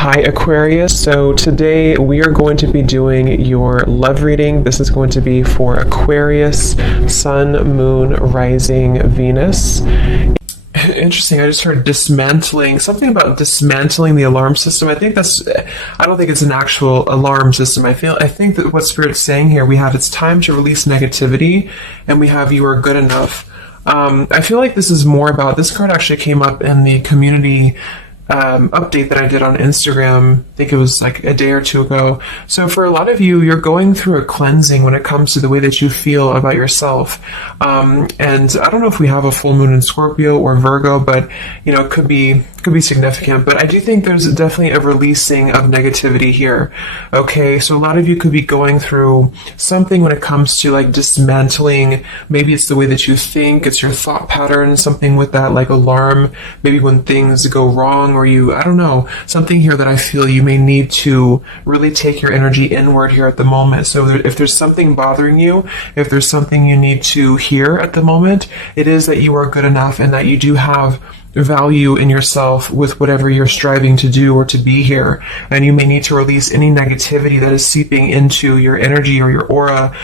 Hi Aquarius, so today we are going to be doing your love reading. This is going to be for Aquarius, Sun, Moon, Rising, Venus. Interesting, I just heard dismantling, something about dismantling the alarm system. I don't think it's an actual alarm system. I think that what Spirit's saying here, we have it's time to release negativity, and we have you are good enough. I feel like this is more about, this card actually came up in the community update that I did on Instagram. I think it was like a day or two ago. So for a lot of you, you're going through a cleansing when it comes to the way that you feel about yourself. And I don't know if we have a full moon in Scorpio or Virgo, but you know, it could be significant. But I do think there's definitely a releasing of negativity here. Okay, so a lot of you could be going through something when it comes to like dismantling. Maybe it's the way that you think, it's your thought pattern, something with that like alarm, maybe when things go wrong, or I don't know, something here that I feel you may need to really take your energy inward here at the moment. So if there's something bothering you, if there's something you need to hear at the moment, it is that you are good enough and that you do have value in yourself with whatever you're striving to do or to be here. And you may need to release any negativity that is seeping into your energy or your aura.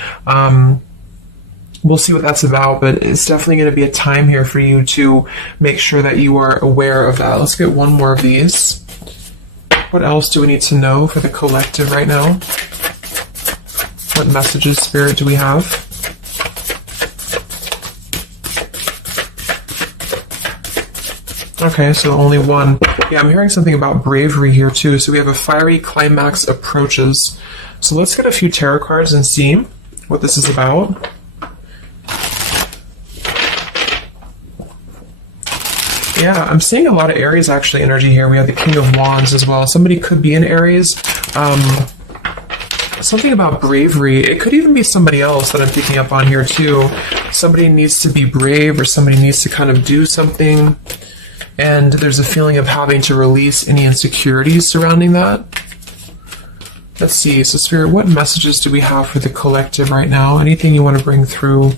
We'll see what that's about, but it's definitely going to be a time here for you to make sure that you are aware of that. Let's get one more of these. What else do we need to know for the collective right now? What messages, Spirit, do we have? Okay, so only one. Yeah, I'm hearing something about bravery here too. So we have a fiery climax approaches. So let's get a few tarot cards and see what this is about. Yeah, I'm seeing a lot of Aries actually energy here. We have the King of Wands as well. Somebody could be in Aries. Something about bravery. It could even be somebody else that I'm picking up on here too. Somebody needs to be brave, or somebody needs to kind of do something. And there's a feeling of having to release any insecurities surrounding that. Let's see. So Spirit, what messages do we have for the collective right now? Anything you want to bring through?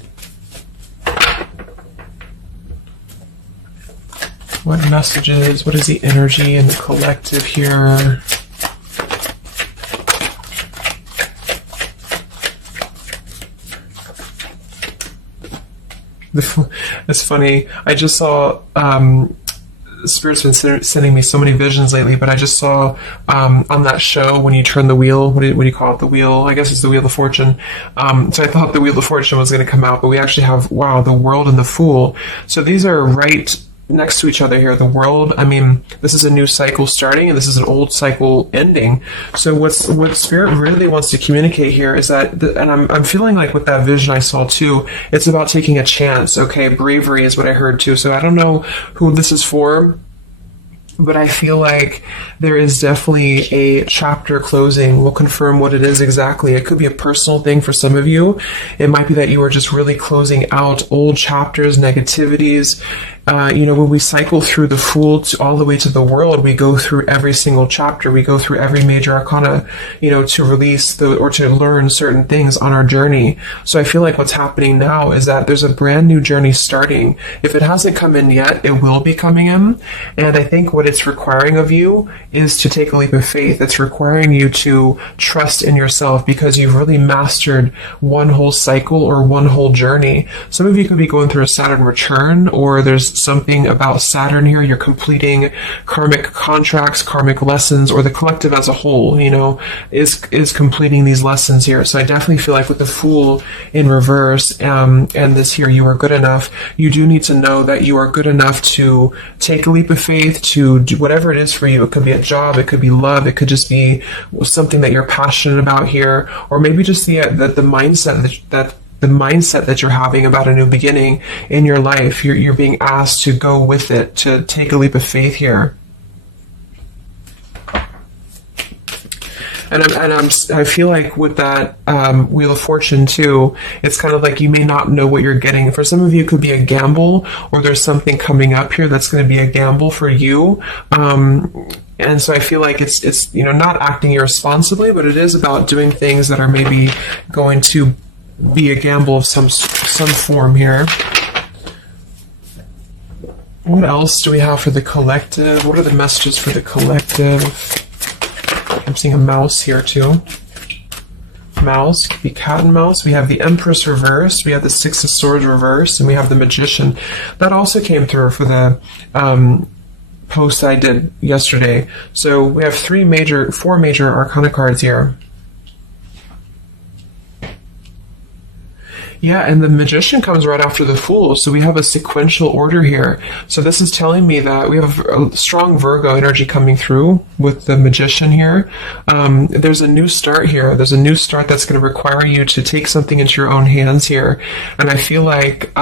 What messages, what is the energy in the collective here? It's funny, I just saw, Spirit's been sending me so many visions lately, but I just saw on that show when you turn the wheel, what do you call it? The wheel, I guess it's the Wheel of Fortune. So I thought the Wheel of Fortune was going to come out, but we actually have, wow, the World and the Fool. So these are right next to each other here. The World, I mean, this is a new cycle starting, and this is an old cycle ending. So what Spirit really wants to communicate here is that, and I'm feeling like with that vision I saw too, it's about taking a chance. Okay, bravery is what I heard too. So I don't know who this is for, but I feel like there is definitely a chapter closing. We'll confirm what it is exactly. It could be a personal thing for some of you. It might be that you are just really closing out old chapters, negativities. When we cycle through the Fool all the way to the World, we go through every single chapter. We go through every major arcana, to release or to learn certain things on our journey. So I feel like what's happening now is that there's a brand new journey starting. If it hasn't come in yet, it will be coming in. And I think what it's requiring of you is to take a leap of faith. It's requiring you to trust in yourself, because you've really mastered one whole cycle or one whole journey. Some of you could be going through a Saturn return, or there's something about Saturn here. You're completing karmic contracts, karmic lessons, or the collective as a whole, is completing these lessons here. So I definitely feel like with the Fool in reverse, and this here, you are good enough. You do need to know that you are good enough to take a leap of faith, to do whatever it is for you. It could be a job, it could be love, it could just be something that you're passionate about here, or maybe just the mindset that you're having about a new beginning in your life. You're being asked to go with it, to take a leap of faith here. And I feel like with that Wheel of Fortune too, it's kind of like you may not know what you're getting. For some of you, it could be a gamble, or there's something coming up here that's going to be a gamble for you. And so I feel like it's not acting irresponsibly, but it is about doing things that are maybe going to be a gamble of some form here. What else do we have for the collective? What are the messages for the collective? I'm seeing a mouse here too. Mouse, could be cat and mouse. We have the Empress reversed, we have the Six of Swords reversed, and we have the Magician. That also came through for the post I did yesterday. So we have four major Arcana cards here. Yeah, and the Magician comes right after the Fool, so we have a sequential order here. So this is telling me that we have a strong Virgo energy coming through with the Magician here. There's a new start here. There's a new start that's going to require you to take something into your own hands here. And I feel like...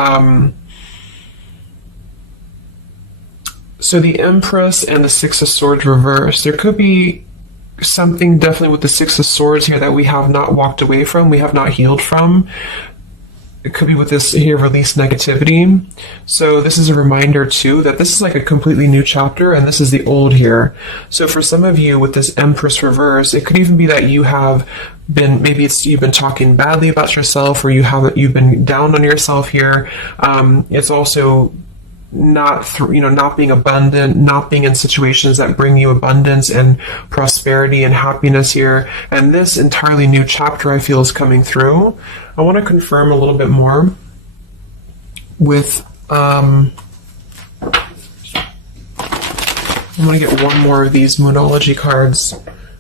so the Empress and the Six of Swords reversed. There could be something definitely with the Six of Swords here that we have not walked away from, we have not healed from. It could be with this here, release negativity. So this is a reminder too that this is like a completely new chapter, and this is the old here. So for some of you with this Empress reverse, it could even be that you have been, maybe you've been talking badly about yourself, or you've been down on yourself here. It's also not being abundant, not being in situations that bring you abundance and prosperity and happiness here. And this entirely new chapter I feel is coming through. I want to confirm a little bit more with, I'm going to get one more of these Moonology cards.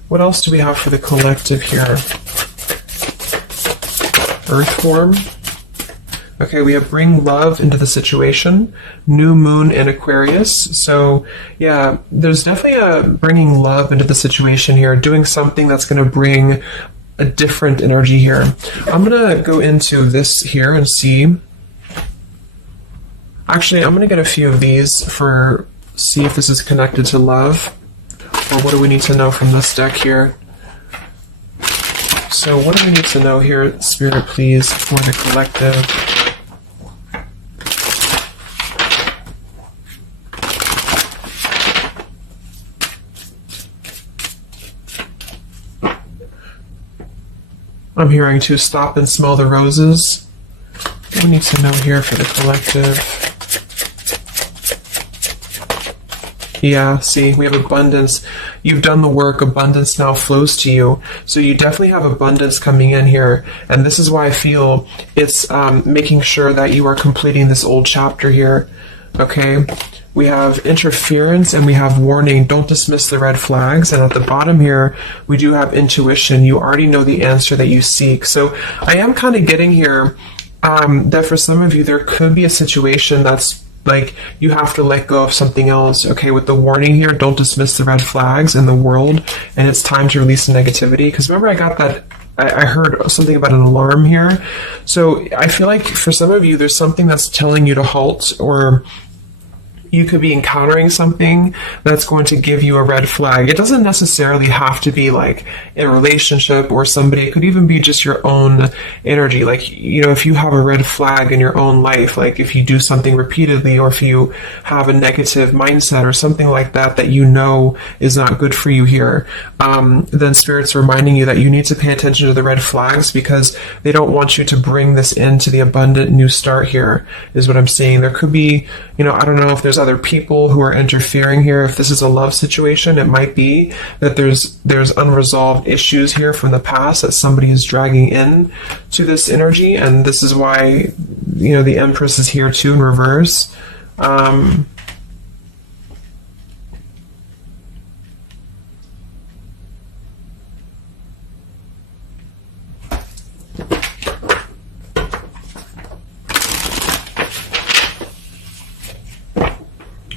What else do we have for the collective here? Earth form. Okay, we have bring love into the situation, new moon in Aquarius. So yeah, there's definitely a bringing love into the situation here, doing something that's going to bring a different energy here. I'm going to go into this here and see. Actually, I'm going to get a few of these see if this is connected to love, or what do we need to know from this deck here. So what do we need to know here, Spirit, please, for the collective? I'm hearing to stop and smell the roses. What do we need to know here for the collective? Yeah, see, we have abundance. You've done the work. Abundance now flows to you. So you definitely have abundance coming in here. And this is why I feel it's making sure that you are completing this old chapter here. Okay? We have interference and we have warning. Don't dismiss the red flags. And at the bottom here, we do have intuition. You already know the answer that you seek. So I am kind of getting here that for some of you, there could be a situation that's like you have to let go of something else. Okay, with the warning here, don't dismiss the red flags in the world. And it's time to release the negativity. Because remember, I got that. I heard something about an alarm here. So I feel like for some of you, there's something that's telling you to halt, or you could be encountering something that's going to give you a red flag. It doesn't necessarily have to be like a relationship or somebody. It could even be just your own energy. Like, you know, if you have a red flag in your own life, like if you do something repeatedly, or if you have a negative mindset or something like that, that you know is not good for you here, then Spirit's reminding you that you need to pay attention to the red flags, because they don't want you to bring this into the abundant new start here, is what I'm seeing. There could be, you know, I don't know if there's other people who are interfering here. If this is a love situation, it might be that there's unresolved issues here from the past that somebody is dragging in to this energy, and this is why, you know, the Empress is here too in reverse.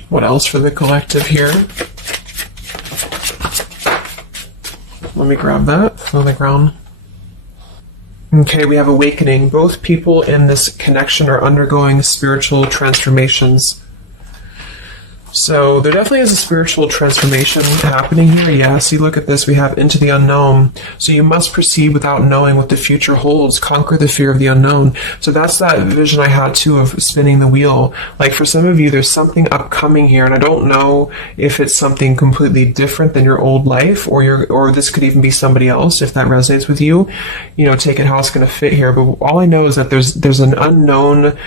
What else for the collective here? Let me grab that on the ground. Okay, we have awakening. Both people in this connection are undergoing spiritual transformations. So there definitely is a spiritual transformation happening here. Yeah, see, look at this. We have into the unknown. So you must proceed without knowing what the future holds. Conquer the fear of the unknown. So that's that vision I had too of spinning the wheel. Like for some of you, there's something upcoming here, and I don't know if it's something completely different than your old life, or this could even be somebody else. If that resonates with you, you know, take it how it's going to fit here. But all I know is that there's an unknown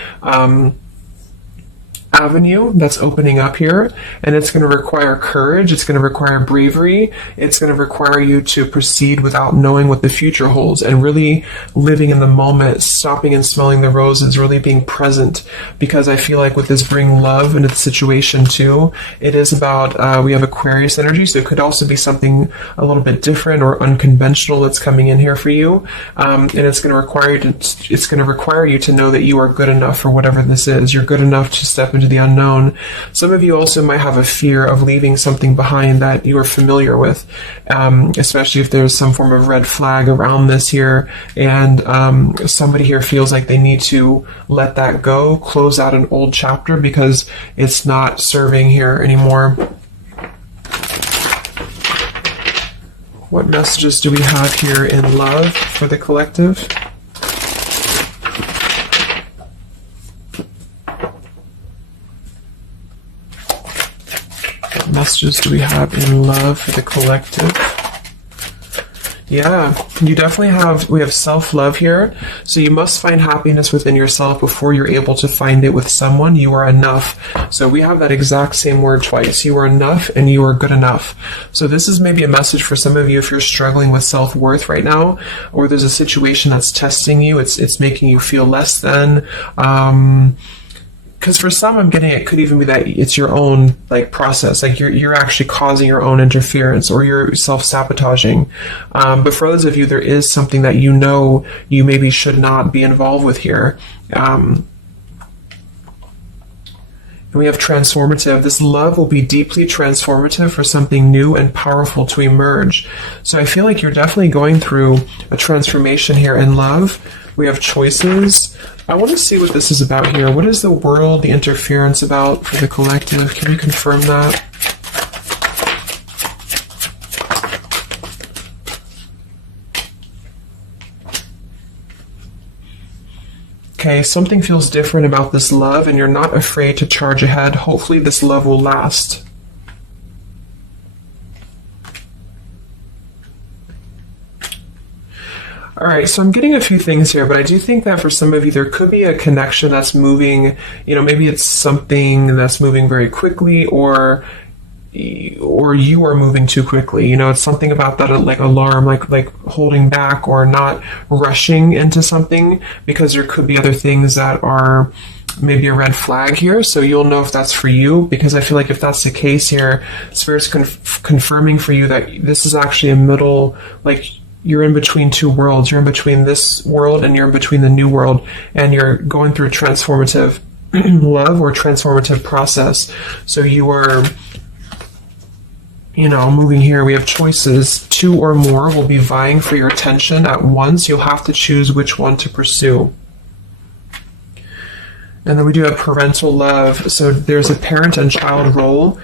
avenue that's opening up here, and it's going to require courage. It's going to require bravery. It's going to require you to proceed without knowing what the future holds, and really living in the moment, stopping and smelling the roses, really being present. Because I feel like with this bring love into the situation too, it is about, we have Aquarius energy, so it could also be something a little bit different or unconventional that's coming in here for you. And it's going to require you to know that you are good enough for whatever this is. You're good enough to step into the unknown. Some of you also might have a fear of leaving something behind that you are familiar with, especially if there's some form of red flag around this here, and somebody here feels like they need to let that go, close out an old chapter because it's not serving here anymore. What messages do we have here in love for the collective? What messages do we have in love for the collective? Yeah, you definitely we have self-love here. So you must find happiness within yourself before you're able to find it with someone. You are enough. So we have that exact same word twice. You are enough and you are good enough. So this is maybe a message for some of you if you're struggling with self-worth right now, or there's a situation that's testing you. It's making you feel less than. Because for some, I'm getting it could even be that it's your own process, you're actually causing your own interference, or you're self-sabotaging. But for others of you, there is something that you know you maybe should not be involved with here. And we have transformative. This love will be deeply transformative for something new and powerful to emerge. So I feel like you're definitely going through a transformation here in love. We have choices. I want to see what this is about here. What is the world, the interference about for the collective? Can you confirm that? Okay, something feels different about this love, and you're not afraid to charge ahead. Hopefully this love will last. All right, so I'm getting a few things here, but I do think that for some of you, there could be a connection that's moving, maybe it's something that's moving very quickly, or you are moving too quickly. It's something about that, alarm, like holding back or not rushing into something, because there could be other things that are maybe a red flag here. So you'll know if that's for you, because I feel like if that's the case here, Spirit's confirming for you that this is actually a middle, you're in between two worlds. You're in between this world and you're in between the new world, and you're going through a transformative love or transformative process. So you are, moving here. We have choices. Two or more will be vying for your attention at once. You'll have to choose which one to pursue. And then we do have parental love. So there's a parent and child role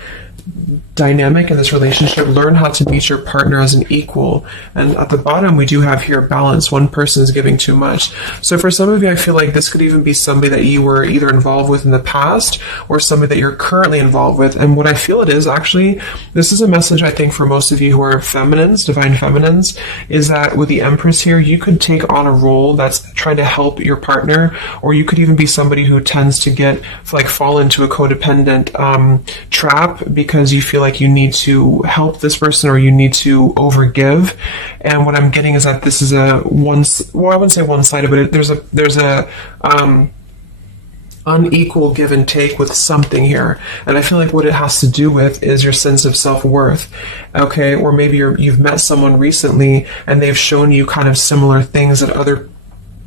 dynamic in this relationship. Learn how to meet your partner as an equal. And at the bottom, we do have here balance. One person is giving too much. So for some of you, I feel like this could even be somebody that you were either involved with in the past or somebody that you're currently involved with. And what I feel it is actually, this is a message I think for most of you who are feminines, divine feminines, is that with the Empress here, you could take on a role that's trying to help your partner, or you could even be somebody who tends to fall into a codependent trap because you feel like you need to help this person or you need to overgive. And what I'm getting is that this is I wouldn't say one-sided, but there's a unequal give and take with something here. And I feel like what it has to do with is your sense of self-worth. Okay, or maybe you've met someone recently and they've shown you kind of similar things that other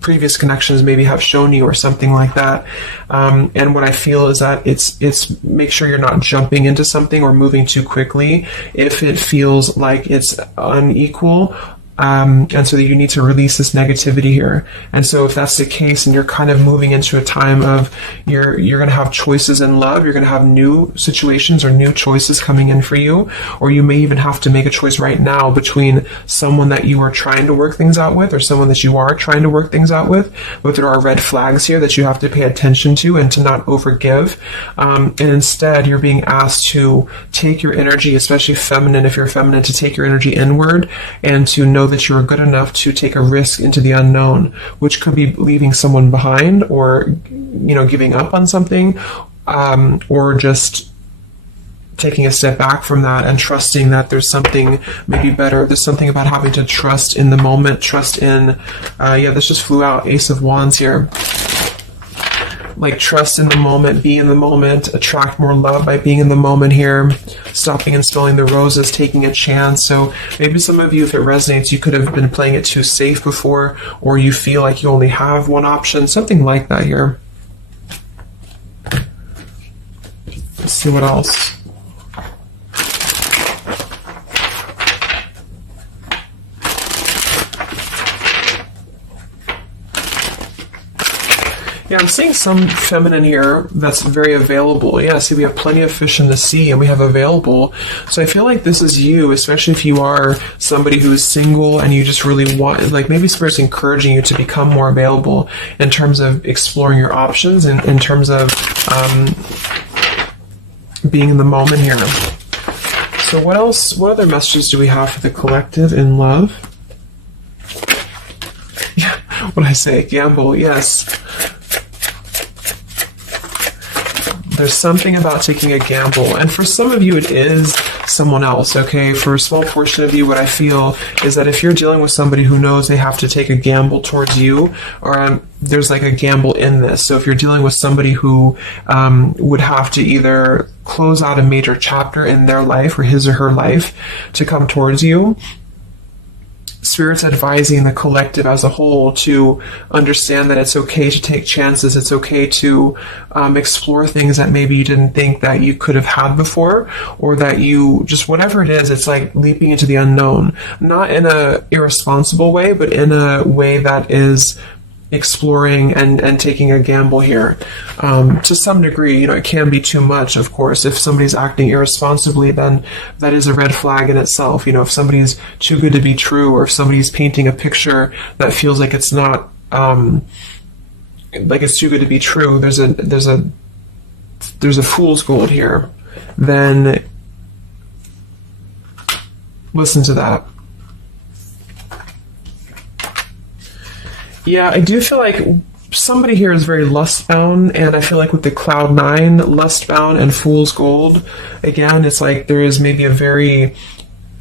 previous connections maybe have shown you, or something like that. And what I feel is that it's make sure you're not jumping into something or moving too quickly if it feels like it's unequal. And so that you need to release this negativity here. And so if that's the case and you're kind of moving into a time of you're going to have choices in love, you're going to have new situations or new choices coming in for you, or you may even have to make a choice right now between someone that you are trying to work things out with or someone that you are trying to work things out with. But there are red flags here that you have to pay attention to and to not overgive. And instead, you're being asked to take your energy, especially feminine, if you're feminine, to take your energy inward and to know that you're good enough to take a risk into the unknown, which could be leaving someone behind or, giving up on something. or just taking a step back from that and trusting that there's something maybe better. There's something about having to trust in the moment, trust in, this just flew out, Ace of Wands here. Like, trust in the moment, be in the moment, attract more love by being in the moment here, stopping and smelling the roses, taking a chance. So maybe some of you, if it resonates, you could have been playing it too safe before, or you feel like you only have one option, something like that here. Let's see what else. Yeah, I'm seeing some feminine here that's very available. Yeah, see, we have plenty of fish in the sea, and we have available. So I feel like this is you, especially if you are somebody who is single and you just really want, like, maybe Spirit's encouraging you to become more available in terms of exploring your options and in terms of being in the moment here. So what else, what other messages do we have for the collective in love? Yeah, what did I say? Gamble, yes. There's something about taking a gamble, and for some of you it is someone else, okay? For a small portion of you, what I feel is that if you're dealing with somebody who knows they have to take a gamble towards you, or there's like a gamble in this. So if you're dealing with somebody who would have to either close out a major chapter in their life or his or her life to come towards you, Spirit's advising the collective as a whole to understand that it's okay to take chances. It's okay to explore things that maybe you didn't think that you could have had before, or that you just, whatever it is, it's like leaping into the unknown. Not in a irresponsible way, but in a way that is exploring and taking a gamble here. To some degree, it can be too much, of course. If somebody's acting irresponsibly, then that is a red flag in itself. If somebody's too good to be true, or if somebody's painting a picture that feels like it's not, like it's too good to be true, there's a fool's gold here, then listen to that. Yeah, I do feel like somebody here is very lust-bound, and I feel like with the Cloud 9, lust-bound and Fool's Gold, again, it's like there is maybe a very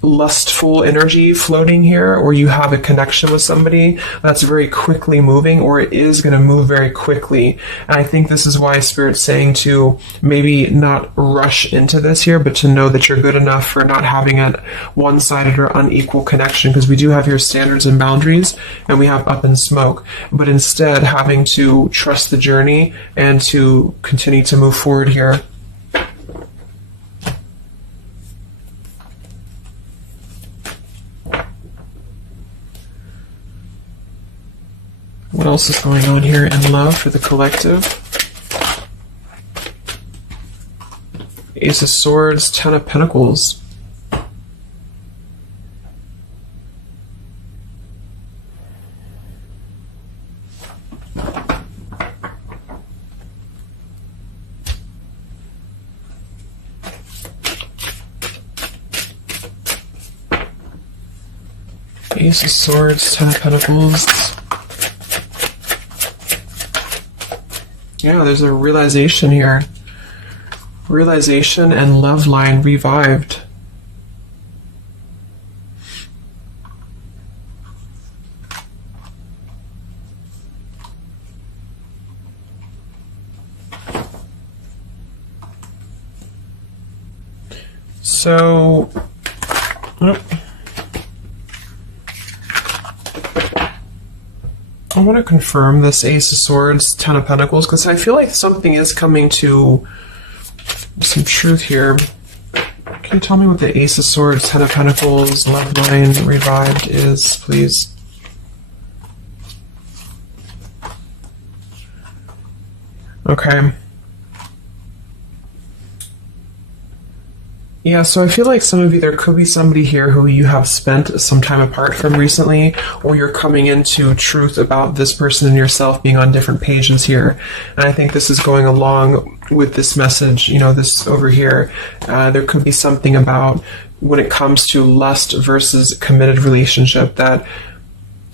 lustful energy floating here, or you have a connection with somebody that's very quickly moving, or it is going to move very quickly. And I think this is why Spirit's saying to maybe not rush into this here, but to know that you're good enough for not having a one-sided or unequal connection, because we do have here standards and boundaries, and we have up and smoke, but instead having to trust the journey and to continue to move forward here. What else is going on here in love for the collective? Ace of Swords, Ten of Pentacles. Ace of Swords, Ten of Pentacles. Yeah, there's a realization here. Realization and love line revived. So, I want to confirm this Ace of Swords, Ten of Pentacles, because I feel like something is coming to some truth here. Can you tell me what the Ace of Swords, Ten of Pentacles, love line revived is, please? Okay. Yeah, so I feel like some of you, there could be somebody here who you have spent some time apart from recently, or you're coming into truth about this person and yourself being on different pages here. And I think this is going along with this message, this over here. There could be something about when it comes to lust versus committed relationship, that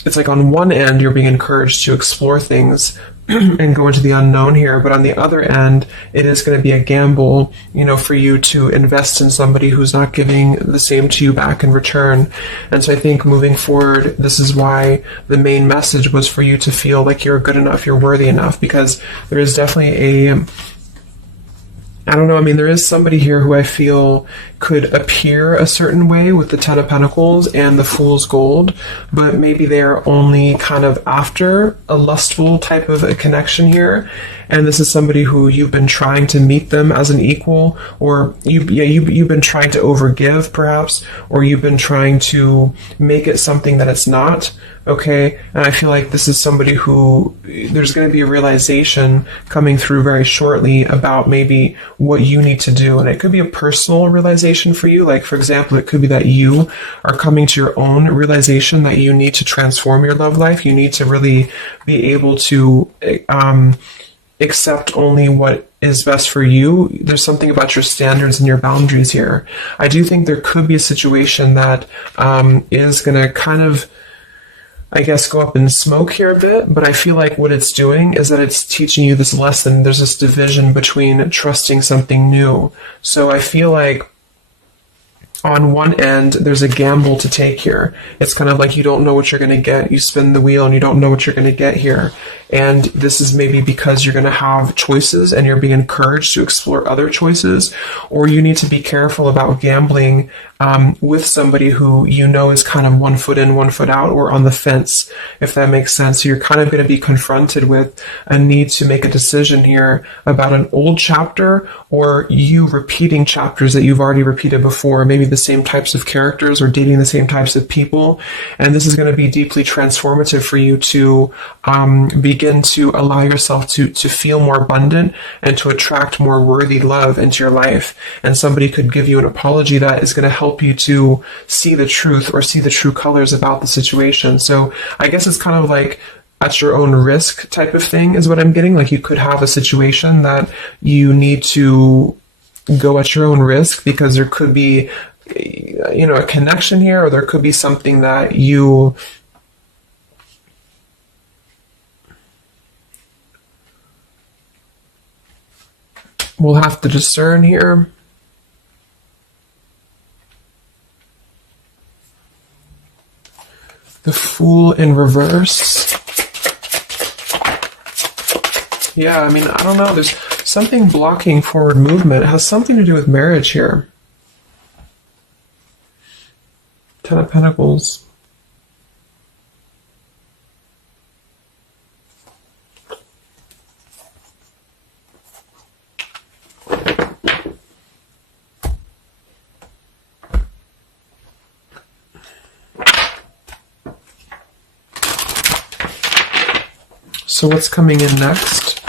it's like on one end you're being encouraged to explore things, and go into the unknown here. But on the other end, it is going to be a gamble, for you to invest in somebody who's not giving the same to you back in return. And so I think moving forward, this is why the main message was for you to feel like you're good enough, you're worthy enough, because there is definitely I don't know, there is somebody here who I feel could appear a certain way with the Ten of Pentacles and the Fool's Gold, but maybe they're only kind of after a lustful type of a connection here. And this is somebody who you've been trying to meet them as an equal, or you've been trying to overgive perhaps, or you've been trying to make it something that it's not. Okay, and I feel like this is somebody who there's going to be a realization coming through very shortly about maybe what you need to do. And it could be a personal realization for you. Like, for example, it could be that you are coming to your own realization that you need to transform your love life. You need to really be able to accept only what is best for you. There's something about your standards and your boundaries here. I do think there could be a situation that is going to kind of, I guess, go up in smoke here a bit, but I feel like what it's doing is that it's teaching you this lesson. There's this division between trusting something new. So I feel like on one end, there's a gamble to take here. It's kind of like you don't know what you're going to get. You spin the wheel and you don't know what you're going to get here. And this is maybe because you're going to have choices and you're being encouraged to explore other choices, or you need to be careful about gambling with somebody who is kind of 1 foot in, 1 foot out, or on the fence, if that makes sense. So you're kind of going to be confronted with a need to make a decision here about an old chapter, or you repeating chapters that you've already repeated before, maybe the same types of characters or dating the same types of people. And this is going to be deeply transformative for you to begin to allow yourself to feel more abundant and to attract more worthy love into your life. And somebody could give you an apology that is going to help you to see the truth or see the true colors about the situation. So I guess it's kind of like at your own risk type of thing is what I'm getting. Like, you could have a situation that you need to go at your own risk because there could be a connection here, or there could be something that you will have to discern here. The Fool in reverse. Yeah, I don't know. There's something blocking forward movement. It has something to do with marriage here. Ten of Pentacles. So what's coming in next?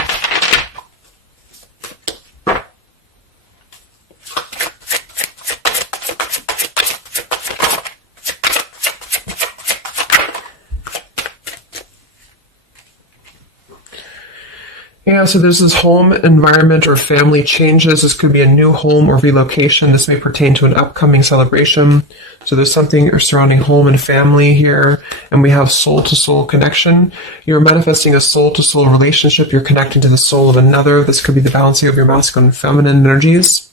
Yeah, so there's this home environment or family changes. This could be a new home or relocation. This may pertain to an upcoming celebration. So there's something surrounding home and family here. And we have soul-to-soul connection. You're manifesting a soul-to-soul relationship. You're connecting to the soul of another. This could be the balancing of your masculine and feminine energies.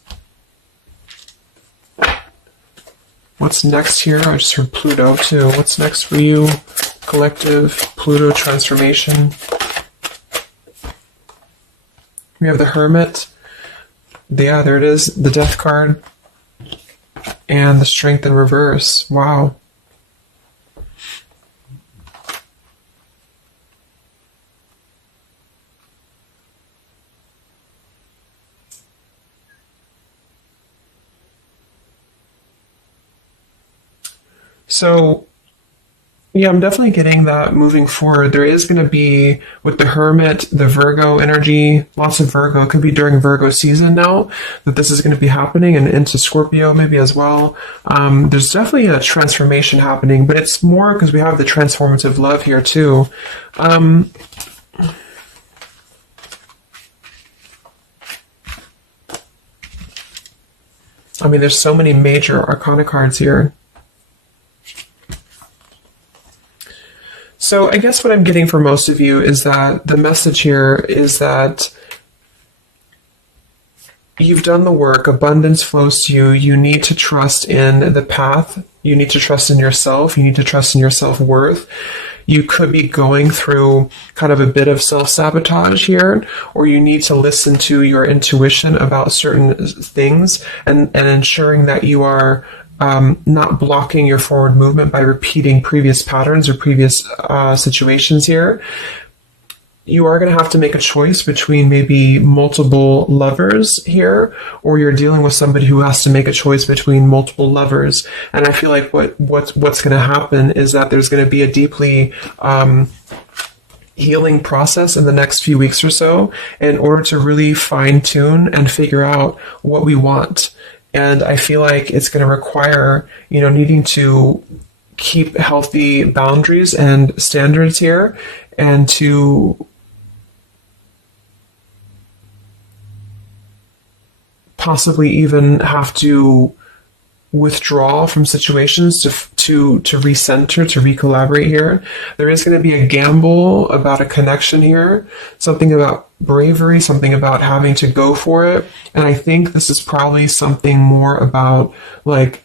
What's next here? I just heard Pluto too. What's next for you? Collective, Pluto transformation. We have the Hermit. Yeah, there it is. The Death card. And the Strength in reverse. Wow. So, yeah, I'm definitely getting that moving forward. There is going to be, with the Hermit, the Virgo energy, lots of Virgo. It could be during Virgo season now that this is going to be happening, and into Scorpio maybe as well. There's definitely a transformation happening, but it's more because we have the transformative love here too. There's so many major arcana cards here. So I guess what I'm getting for most of you is that the message here is that you've done the work, abundance flows to you, you need to trust in the path, you need to trust in yourself, you need to trust in your self-worth. You could be going through kind of a bit of self-sabotage here, or you need to listen to your intuition about certain things and ensuring that you are not blocking your forward movement by repeating previous patterns or previous situations here. You are going to have to make a choice between maybe multiple lovers here, or you're dealing with somebody who has to make a choice between multiple lovers. And I feel like what's going to happen is that there's going to be a deeply healing process in the next few weeks or so in order to really fine tune and figure out what we want. And I feel like it's going to require, needing to keep healthy boundaries and standards here, and to possibly even have to withdraw from situations to recenter, to recollaborate here. There is going to be a gamble about a connection here, something about bravery, something about having to go for it. And I think this is probably something more about, like,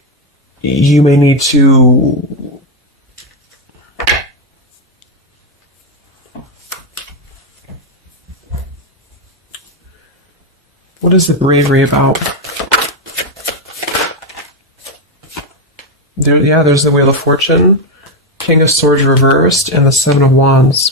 you may need to what is the bravery about? There's the Wheel of Fortune, King of Swords reversed, and the Seven of Wands.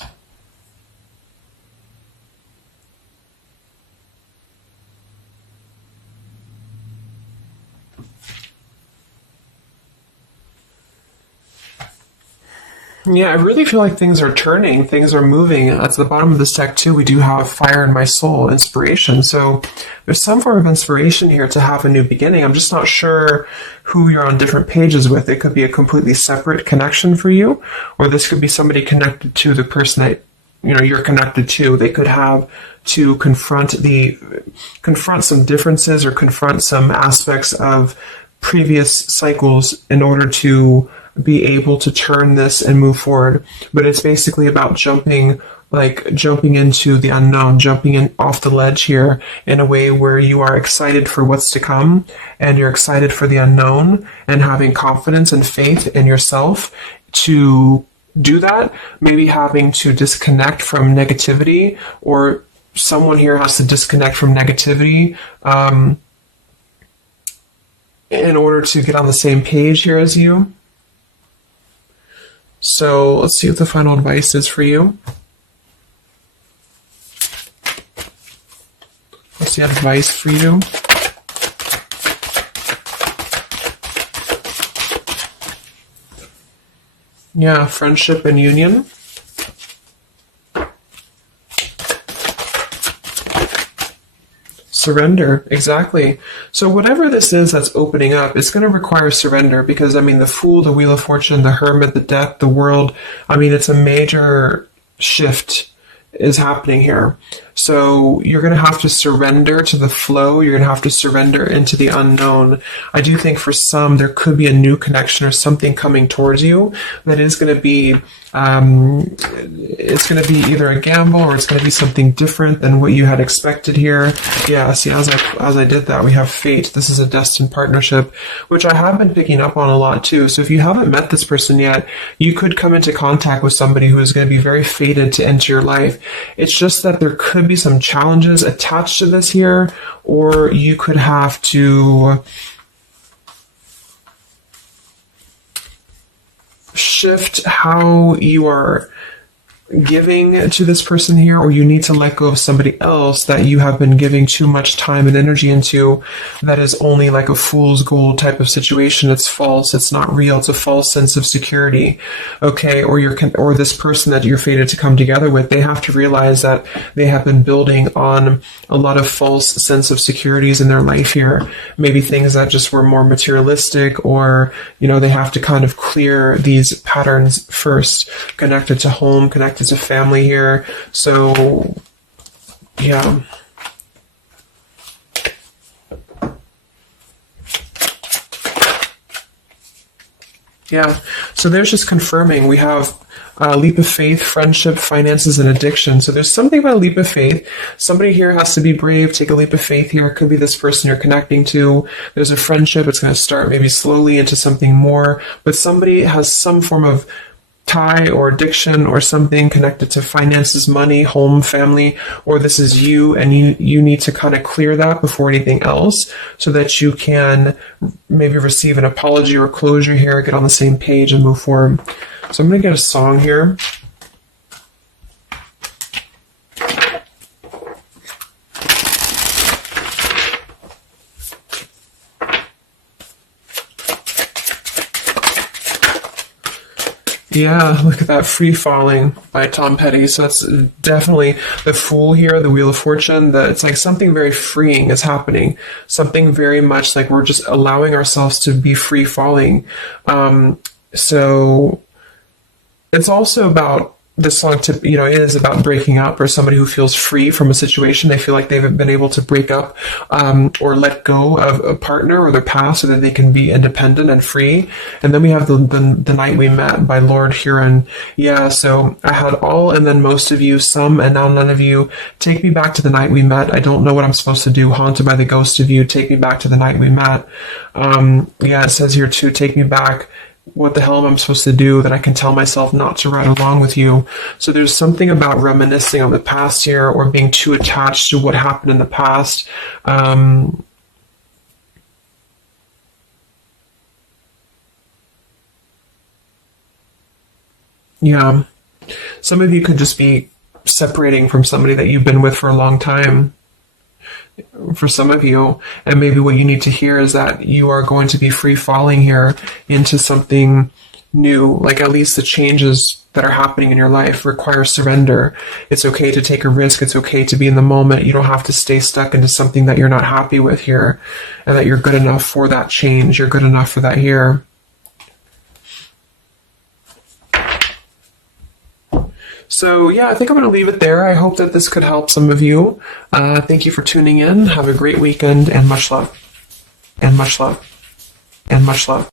Yeah, I really feel like things are turning, things are moving. At the bottom of this deck, too, we do have Fire in My Soul, inspiration. So there's some form of inspiration here to have a new beginning. I'm just not sure who you're on different pages with. It could be a completely separate connection for you, or this could be somebody connected to the person that you're connected to. They could have to confront some differences or confront some aspects of previous cycles in order to be able to turn this and move forward. But it's basically about jumping into the unknown, jumping in off the ledge here in a way where you are excited for what's to come, and you're excited for the unknown, and having confidence and faith in yourself to do that. Maybe having to disconnect from negativity, or someone here has to disconnect from negativity in order to get on the same page here as you. So let's see what the final advice is for you. What's the advice for you? Yeah, friendship and union. Surrender, exactly. So whatever this is that's opening up, it's going to require surrender, because, the Fool, the Wheel of Fortune, the Hermit, the Death, the World, it's a major shift is happening here. So you're going to have to surrender to the flow. You're going to have to surrender into the unknown. I do think for some, there could be a new connection or something coming towards you that is going to be, it's going to be either a gamble, or it's going to be something different than what you had expected here. Yeah, see, as I did that, we have fate. This is a destined partnership, which I have been picking up on a lot too. So if you haven't met this person yet, you could come into contact with somebody who is going to be very fated to enter your life. It's just that there could be some challenges attached to this here, or you could have to shift how you are giving to this person here, or you need to let go of somebody else that you have been giving too much time and energy into, that is only like a fool's gold type of situation. It's false, it's not real, it's a false sense of security. Okay, or this person that you're fated to come together with, they have to realize that they have been building on a lot of false sense of securities in their life here. Maybe things that just were more materialistic, or they have to kind of clear these patterns first, connected to home, connected to family here. So yeah, Yeah. So there's just confirming. We have leap of faith, friendship, finances, and addiction. So there's something about a leap of faith. Somebody here has to be brave, take a leap of faith here. It could be this person you're connecting to. There's a friendship. It's going to start maybe slowly into something more. But somebody has some form of tie or addiction or something connected to finances, money, home, family, or this is you, and you need to kind of clear that before anything else so that you can maybe receive an apology or closure here, get on the same page and move forward. So I'm going to get a song here. Yeah, look at that, Free Falling by Tom Petty. So that's definitely the Fool here, the Wheel of Fortune. It's like something very freeing is happening. Something very much like we're just allowing ourselves to be free falling. So it's also about this song it is about breaking up, or somebody who feels free from a situation. They feel like they've been able to break up or let go of a partner or their past so that they can be independent and free. And then we have the Night We Met by Lord Huron. Yeah, so I had all and then most of you, some and now none of you. Take me back to the night we met. I don't know what I'm supposed to do. Haunted by the ghost of you. Take me back to the night we met. Yeah, it says here too, take me back. What the hell am I supposed to do that I can tell myself not to ride along with you? So there's something about reminiscing on the past here, or being too attached to what happened in the past. Yeah. Some of you could just be separating from somebody that you've been with for a long time. For some of you, and maybe what you need to hear is that you are going to be free falling here into something new. Like, at least the changes that are happening in your life require surrender. It's okay to take a risk. It's okay to be in the moment. You don't have to stay stuck into something that you're not happy with here, and that you're good enough for that change. You're good enough for that here. So yeah, I think I'm going to leave it there. I hope that this could help some of you. Thank you for tuning in. Have a great weekend, and much love. And much love. And much love.